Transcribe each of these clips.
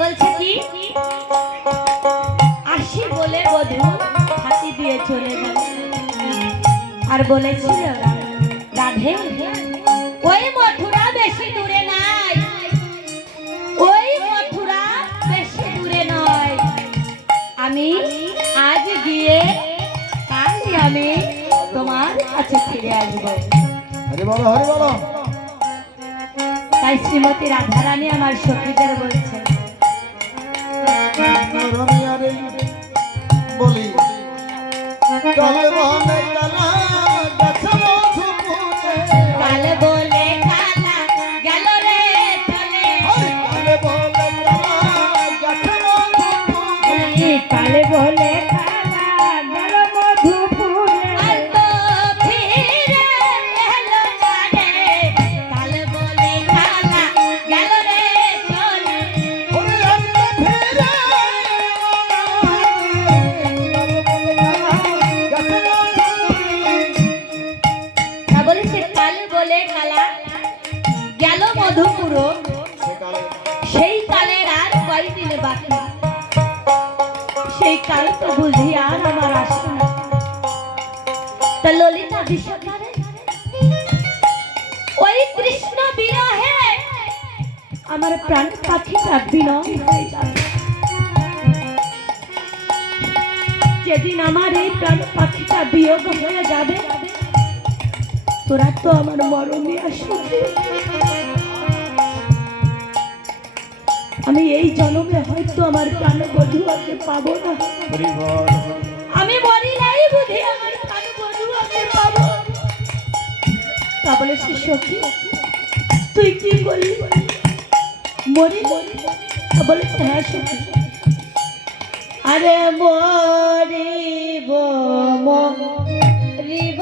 বলছে কি আসি বলে বধূ হাতি দিয়ে চলে যাবে আর বলেছিল রাধে ওই মথুরা বেশি দূরে নাই, ওই মথুরা বেশি দূরে নয়, আমি আজ গিয়ে কালই আমি তোমার কাছে ফিরে আসবো। হরি বলো হরি বলো। তাই শ্রীমতী রাধারানী আমার সখীদের বলছে বলি কালে বলে কালা গাছে মধুপুরে, কালে বলে কালা গেল রে চলে, কালে বলে কালা গাছে মধুপুরে, কালে বলে কালা গেল মধুপুরে, আর তো ফিরে এলো না রে, কালে বলে কালা গেল রে চলে, ওরে আমি তো ফিরে তা বলেছে কালে বলে কালা গেল মধুপুর, সেই কালের আর কয়দিন বাকি, সেই কাল তো বুঝি আর আমার আসে না। তা ললিতা বিষাদারে ওই কৃষ্ণ বিরহে আমার প্রাণ পাখিটা বিনয় হয়ে যাবে। যেদিন আমার এই প্রাণ পাখিটা বিয়োগ হয়ে যাবে, তোরা তো আমার মরণে আসবে। আমি এই জন্মে হয়তো আমার প্রাণ বধূকে পাবো না, আমি মরিলেই বুঝি আমার প্রাণ বধূকে পাবো। তা বলে সে সখী তুই কি বলি মরি? তা বলেছে হ্যাঁ সখী, আরে মরিব মরিব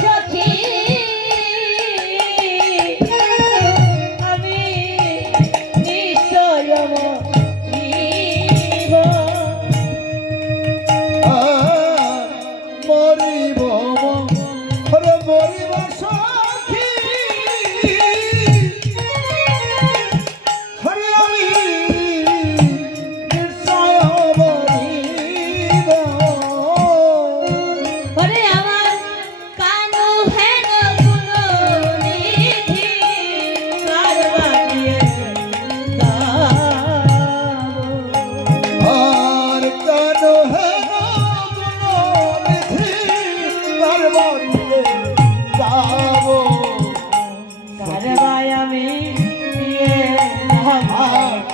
সখী আমি নিশ্চয় মরিব, মরিব ওরে মরিব সখী, হরে আমি নিশ্চয় মরিব। ওরে আমার কানু হেন গুণনিধি কারবারিয়ে দাও, আর কেন হে গুণনিধি কারবারিয়ে যাব, কারবাই আমি দিয়ে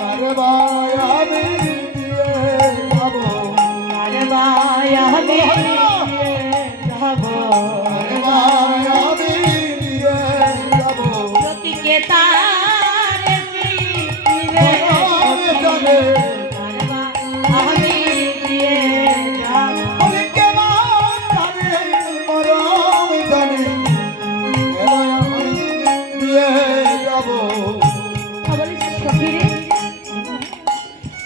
কারবার আমি দিয়ে যাব, কারবাই আমি দিয়ে যাব, কারবার আমি দিয়ে যাব। সতীকে তার প্রিয় আমি জানে আমি দিয়ে যাব। আমি কেমন জানে মরম জানে, এবার আমি দিয়ে যাব। সখীরে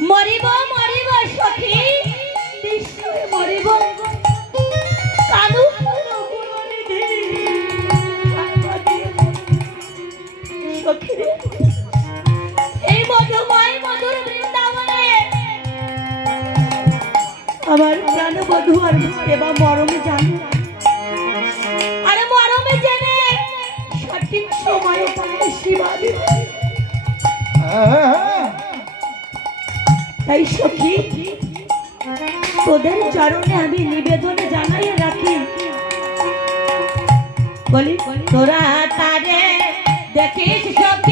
মরিব মরিব সখী নিশ্চয় মরিব, কানু সখীরে এই মধুময় মধুর বৃন্দাবনে আমার প্রাণ বধূ আর এবা মরমে জানে, আর মরমে জেনে সঠিক সময়ে তাকে সেবা দিবে। তাই সখী তোদের চরণে আমি নিবেদনে জানাই রাখি, বলি তোরা তারে দেখিস সখী